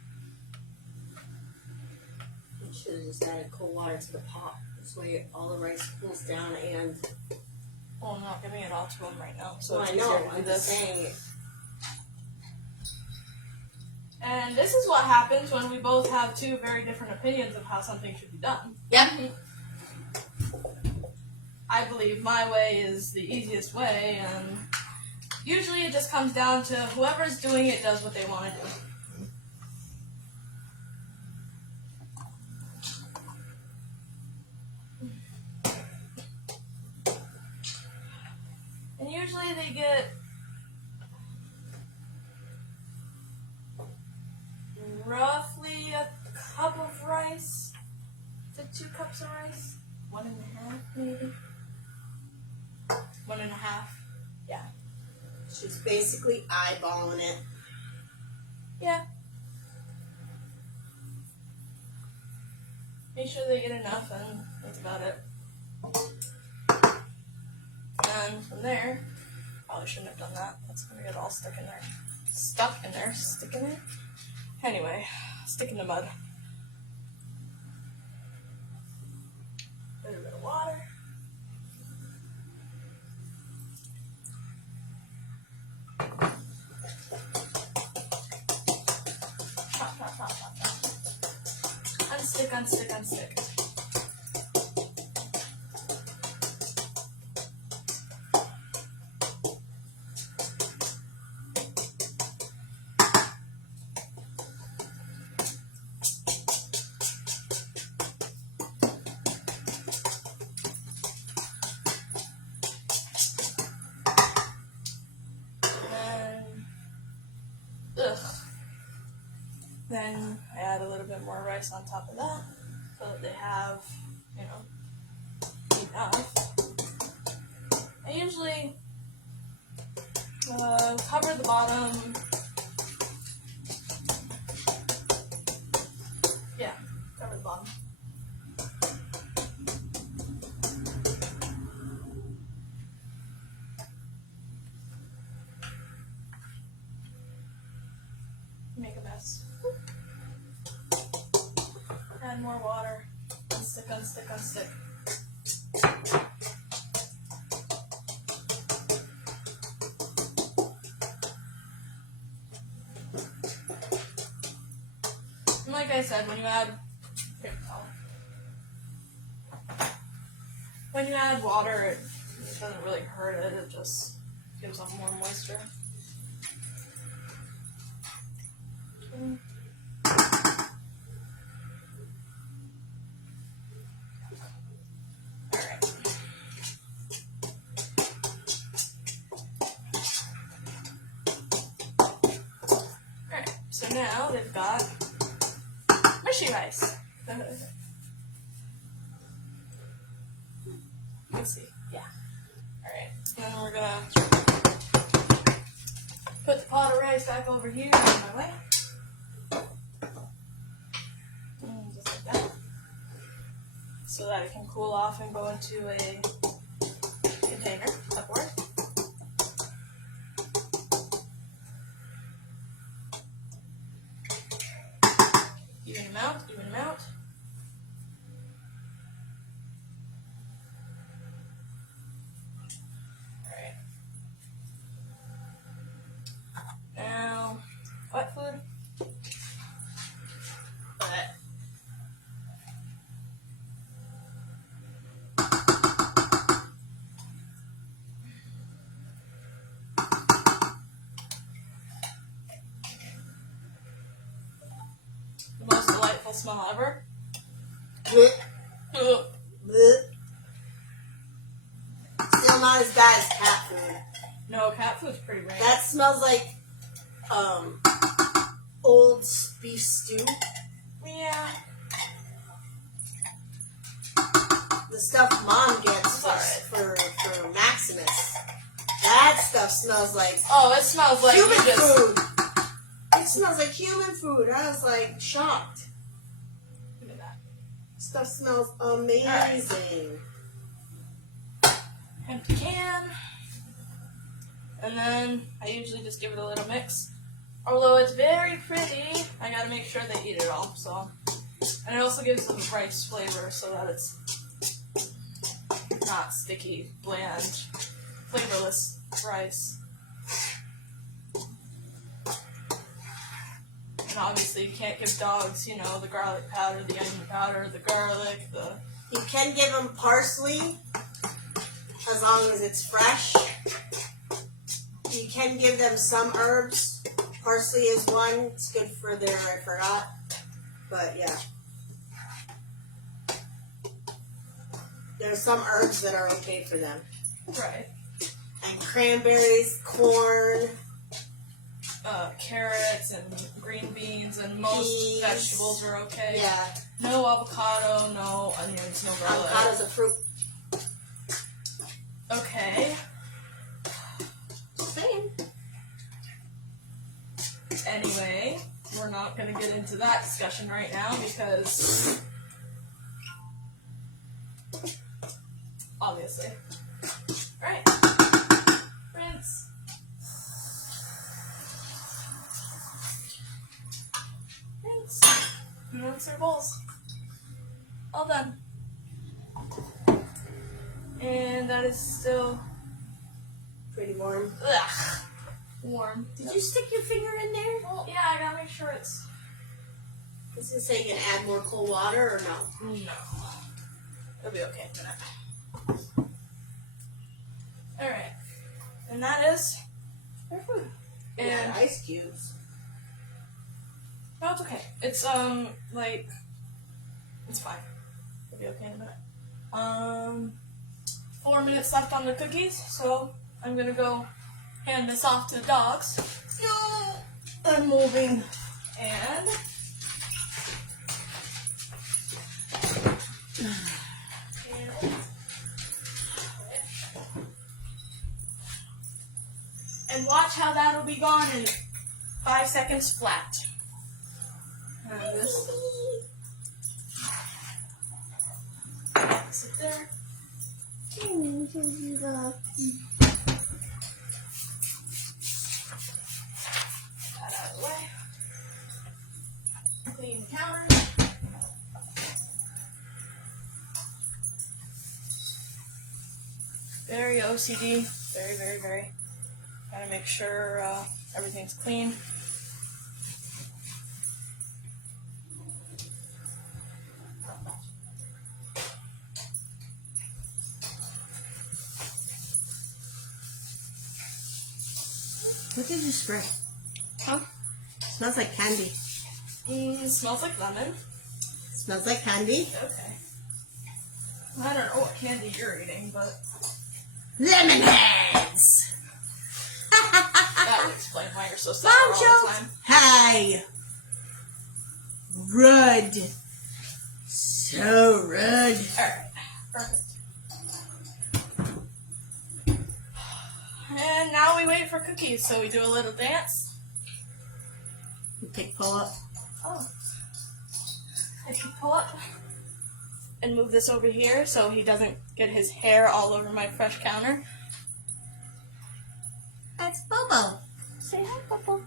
You should have just added cold water to the pot. This way all the rice cools down and... Well, I'm not giving it all to him right now, so Well, it's I easier know, to do I'm this. just saying. And this is what happens when we both have two very different opinions of how something should be done. Yep. I believe my way is the easiest way, and usually it just comes down to whoever's doing it does what they want to do. And usually they get roughly a cup of rice to 2 cups of rice. 1.5 maybe. 1.5. Yeah. She's basically eyeballing it. Yeah. Make sure they get enough, and that's about it. And from there, probably shouldn't have done that. That's gonna get all stuck in there. Stuck in there? Stick in there? Anyway, stick in the mud. A little bit of water. Chop, chop, chop, chop, chop. Unstick, unstick, unstick. Then I add a little bit more rice on top of that so that they have, enough. I usually cover the bottom. Yeah, cover the bottom. Make a mess. Add more water. Unstick, unstick, unstick. And like I said, when you add water, it doesn't really hurt it. It just gives them more moisture. So now they've got mushy rice. Let's see. Yeah. Alright. Then we're gonna put the pot of rice back over here out of my way. Just like that. So that it can cool off and go into a container upward. Even amount, even amount. Alright. smell ever. Blech, Ugh. blech. Still not as bad as cat food. No, cat food's pretty rank. That smells like old beef stew. Yeah. The stuff Mom gets It's alright. for Maximus. That stuff smells like Oh, it smells like human you just. food. It smells like human food. I was like shocked. Look at that. Stuff smells amazing. Empty can. And then I usually just give it a little mix. Although it's very pretty, I gotta make sure they eat it all. So, and it also gives them rice flavor so that it's not sticky, bland, flavorless rice. And obviously, you can't give dogs, you know, the garlic powder, the onion powder, the garlic, the. You can give them parsley as long as it's fresh. You can give them some herbs. Parsley is one. It's good for their, I forgot. But yeah. There are some herbs that are okay for them. Right. And cranberries, corn, Carrots and green beans and most peas. vegetables are okay. Yeah. No avocado, no onions, no garlic. Avocado's a fruit. Okay. Same. Anyway, we're not going to get into that discussion right now because obviously. Alright. Rinse. Rinse. And rinse our bowls. All done. And that is still Pretty warm. warm. Did you stick your finger in there? Well, yeah, I gotta make sure it's. Does it say you can add more cold water or no? No. It'll be okay in a minute. Alright. And that is our food. And And ice cubes. no, it's okay. It's like it's fine. It'll be okay in a minute. 4 minutes left on the cookies, so I'm gonna go hand this off to the dogs. No, I'm moving. And and watch how that'll be gone in 5 seconds flat. And this sit there. That out of the way. Clean the counter. Very OCD. Very, very, very. Gotta make sure everything's clean. What did you spray? Huh? Smells like candy. Smells like lemon. Smells like candy. Okay. I don't know what candy you're eating, but Lemon heads. that would explain why you're so sour Mom all the jokes. time. Hey. Rude. So rude. Alright. Perfect. And now we wait for cookies, so we do a little dance. You pick pull up. Oh. I can pull up and move this over here so he doesn't get his hair all over my fresh counter. That's Bobo. Say hi, Bobo.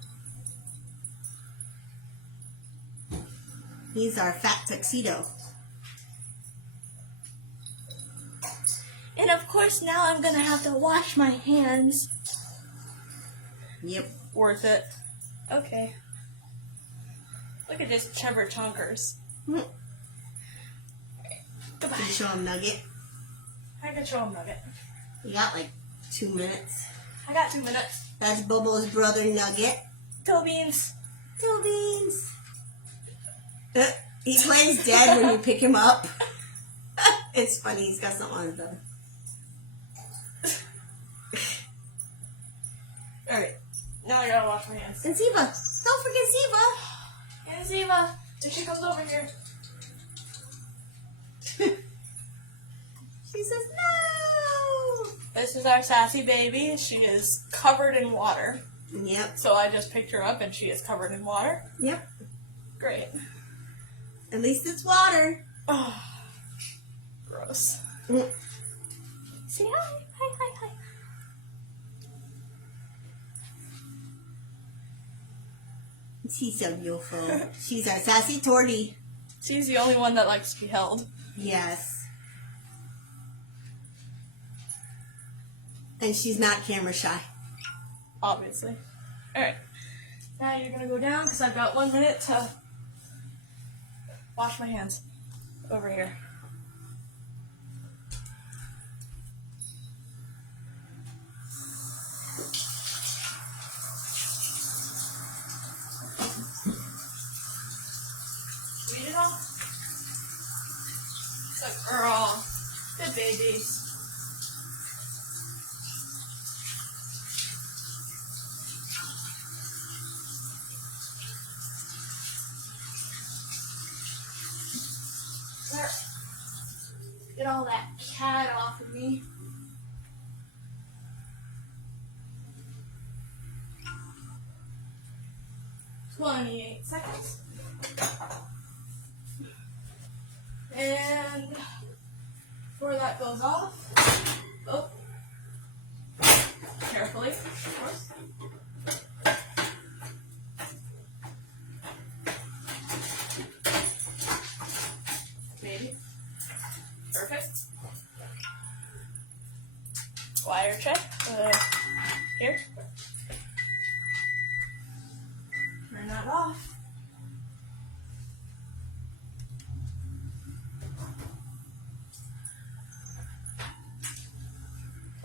He's our fat tuxedo. And of course, now I'm gonna have to wash my hands. Yep. Worth it. Okay. Look at this Trevor Chonkers. Mm. Goodbye. Can you show him Nugget? I can show him Nugget. You got like 2 minutes. I got 2 minutes. That's Bobo's brother Nugget. Toe beans. 2 beans. He plays dead when you pick him up. It's funny, he's got something on his belly. Alright, now I gotta wash my hands. And Ziva. Don't forget Ziva. And Ziva, if she comes over here. She says no. This is our sassy baby. She is covered in water. Yep. So I just picked her up and she is covered in water. Yep. Great. At least it's water. Oh, gross. Mm. Say hi. Hi, hi, hi. She's so beautiful. She's our sassy Torty. She's the only one that likes to be held. Yes. And she's not camera shy. Obviously. Alright. Now you're gonna go down because I've got 1 minute to wash my hands. Over here. Read it all. Good girl. Good babies. There. Get all that cat off of me. "28 seconds. And before that goes off, oh, carefully, of course. Maybe. Perfect. Wire check. Here. Turn that off.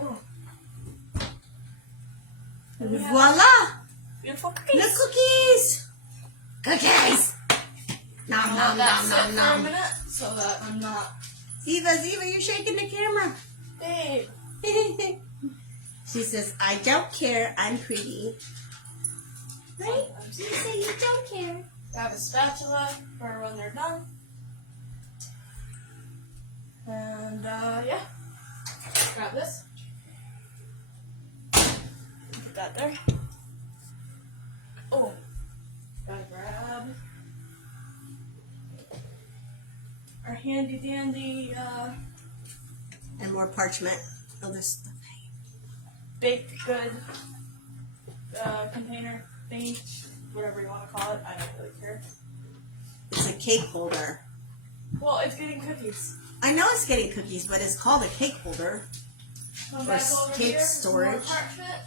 Oh. Voila! Beautiful cookies. The cookies! Cookies! Nom I'll nom let that nom sit nom for a nom. minute so that I'm not. Ziva, you're shaking the camera. Babe. She says, I don't care, I'm pretty. Right? You say you don't care. Grab a spatula for when they're done. And yeah. Grab this. Put that there. Oh. Gotta grab our handy dandy And more parchment. Oh, this stuff. baked good container thingy, whatever you want to call it. I don't really care. It's a cake holder. Well, it's getting cookies. I know it's getting cookies, but it's called a cake holder. Come Or back over cake here for some more storage. parchment.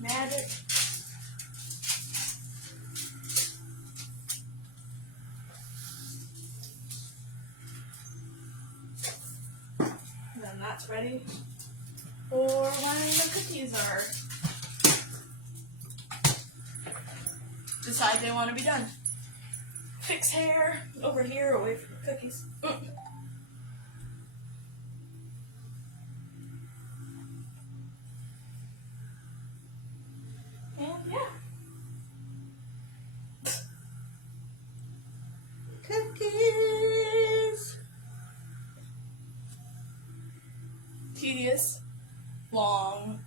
Magic. Then that's ready for when the cookies are decide they want to be done. Fix hair over here away from the cookies. And yeah. Cookies. Tedious, long.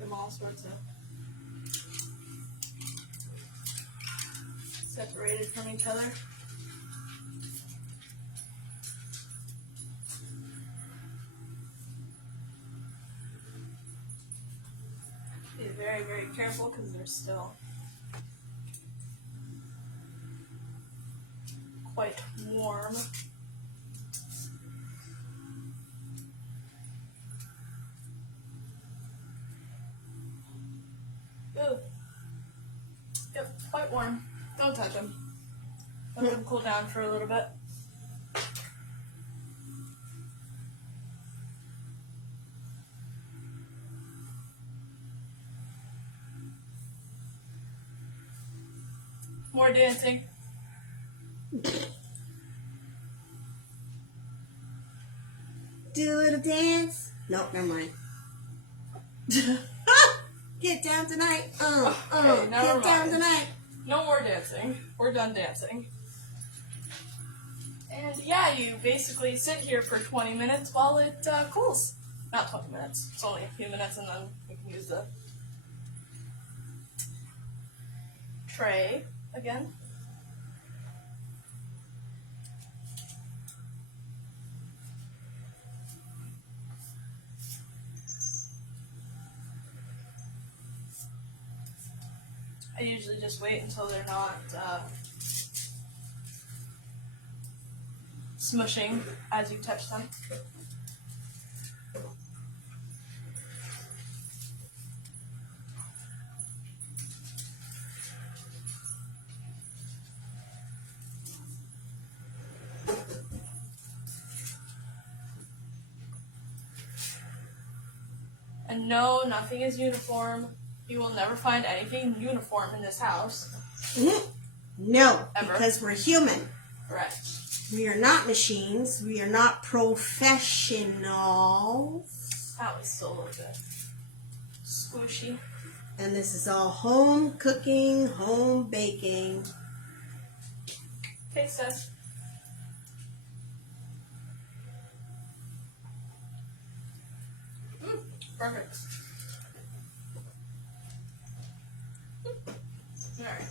Them all sorts of separated from each other. Be very, very careful because they're still quite warm. Ooh. Yep, quite warm. Don't touch them. Let them cool down for a little bit. More dancing. Do a little dance. Nope, never mind. Get down tonight. Okay, never Get down mind. tonight. No more dancing. We're done dancing. And yeah, you basically sit here for 20 minutes while it cools. Not 20 minutes. It's only a few minutes, and then we can use the tray again. I usually just wait until they're not smushing as you touch them. And no, nothing is uniform. You will never find anything uniform in this house. No, Ever. because we're human. Correct. We are not machines. We are not professionals. That was still a little bit squishy. And this is all home cooking, home baking. Taste test. Perfect. Alright.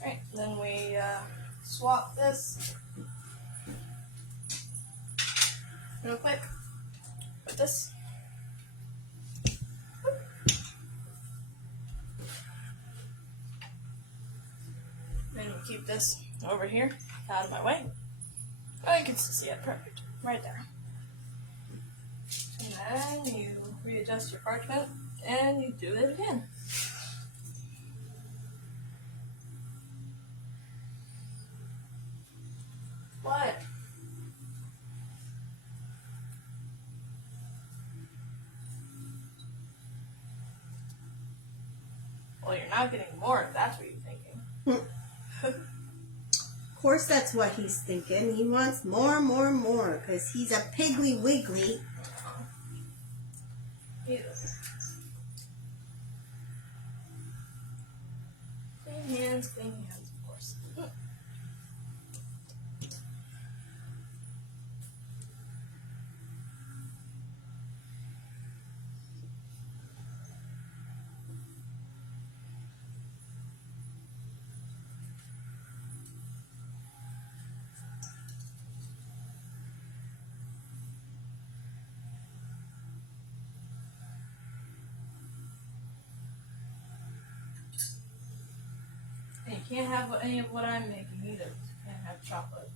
Alright, then we swap this real quick with this. Then we keep this over here, out of my way. Oh, you can still see it, perfect, right there. And then you readjust your parchment, and you do it again. What? Well, you're not getting more if that's what you're thinking. Of course, that's what he's thinking. He wants more, because he's a piggly wiggly. Clean hands, of course. And you can't have any of what I'm making either. You can't have chocolate.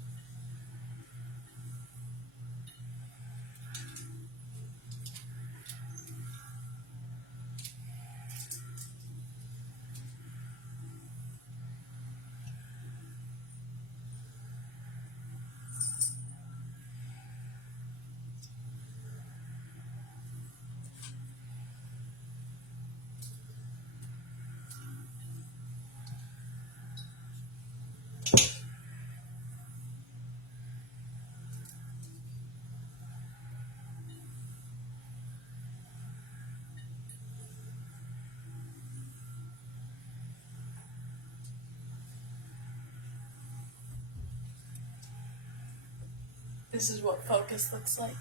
This is what focus looks like.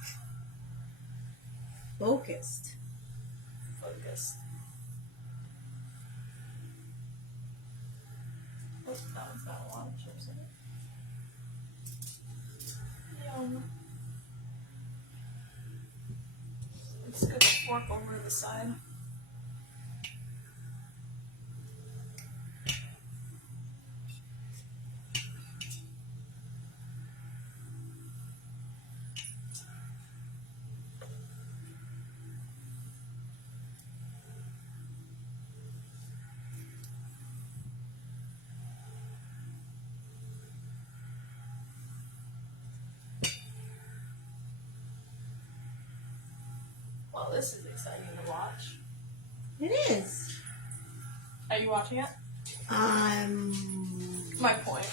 Focused. Focus. Oh, that one's got a lot of chips in it. Yum. Let's get the fork over to the side. Oh, this is exciting to watch. It is. Are you watching it? My point.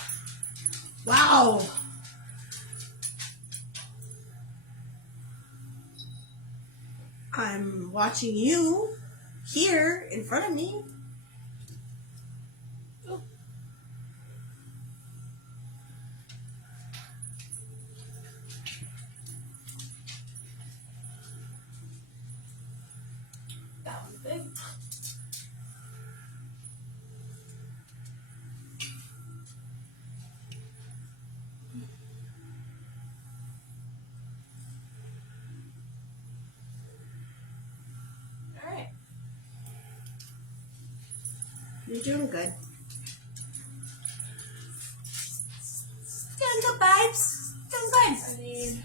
Wow. I'm watching you here in front of me. Oh. That was big. Alright. You're doing good. Doing good, babes. Doing good. I need.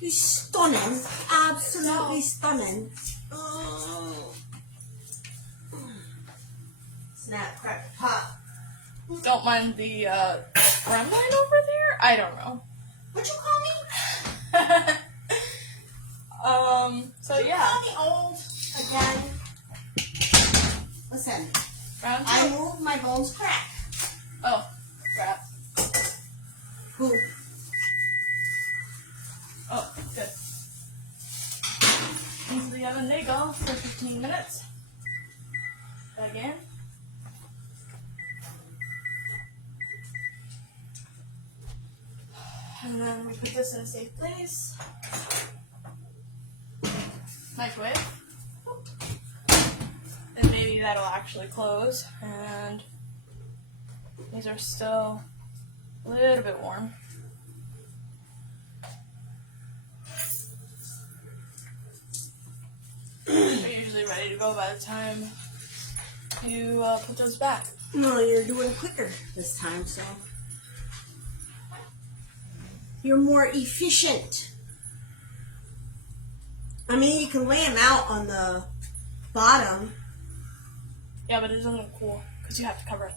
You're stunning. Absolutely stunning. Oh. Snap, crack, pop. Don't mind the gremlin over there? I don't know. What'd you call me? So Did you yeah. call me old again? Listen, Round two. I moved my bones crack. Oh, crap. Who? Oh, good. Into the oven they go for 15 minutes. Again. And then we put this in a safe place. Microwave. And maybe that'll actually close. And these are still a little bit warm. They're usually ready to go by the time you put those back. No, you're doing quicker this time, so. You're more efficient. I mean, you can lay them out on the bottom. Yeah, but it doesn't cool because you have to cover it.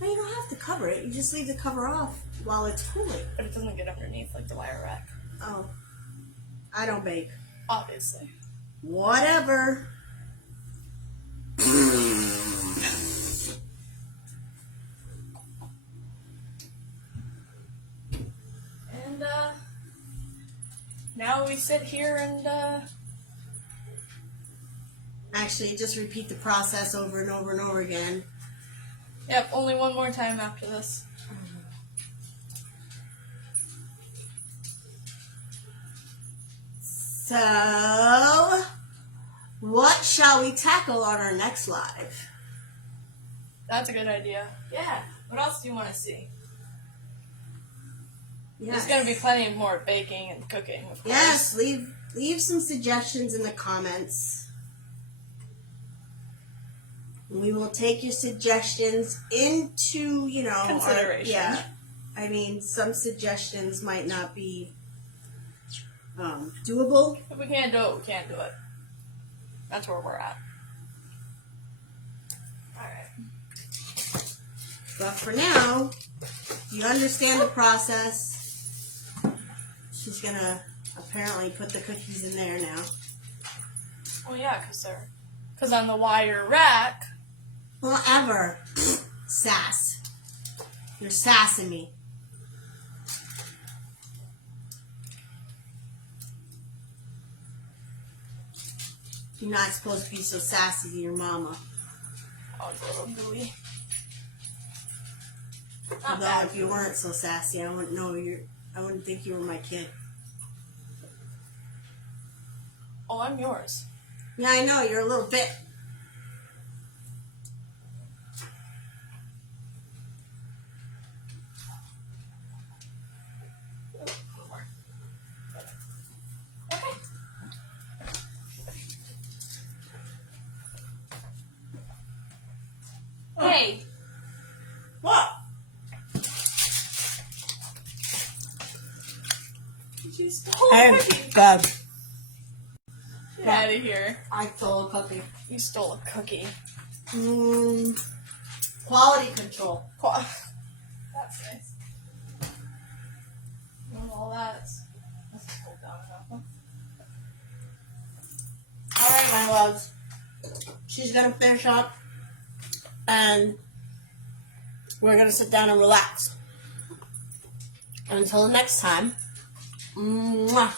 No, you don't have to cover it. You just leave the cover off while it's cooling. But it doesn't get underneath like the wire rack. Oh. I don't bake. Obviously. Whatever. And now we sit here and Actually, just repeat the process over and over and over again. yep, only one more time after this. So, what shall we tackle on our next live? That's a good idea. Yeah. What else do you want to see? Yes. There's gonna be plenty more baking and cooking, of course. Yes, leave some suggestions in the comments. We will take your suggestions into, Consideration. yeah. I mean, some suggestions might not be doable. If we can't do it, we can't do it. That's where we're at. Alright. But for now, you understand the process. She's gonna apparently put the cookies in there now. Oh yeah, because on the wire rack, Whatever. Sass. You're sassing me. You're not supposed to be so sassy to your mama. oh, little gooey. Not Although bad. if you weren't so sassy, I wouldn't think you were my kid. Oh, I'm yours. Yeah, I know, you're a little bit. Okay. Hey, What? you stole a cookie. God. Get out of here. I stole a cookie. You stole a cookie. Quality control. That's nice. Well, all that's pulled down enough. Huh? Alright, my loves. She's gonna finish up and we're gonna sit down and relax. Until next time. Mwah.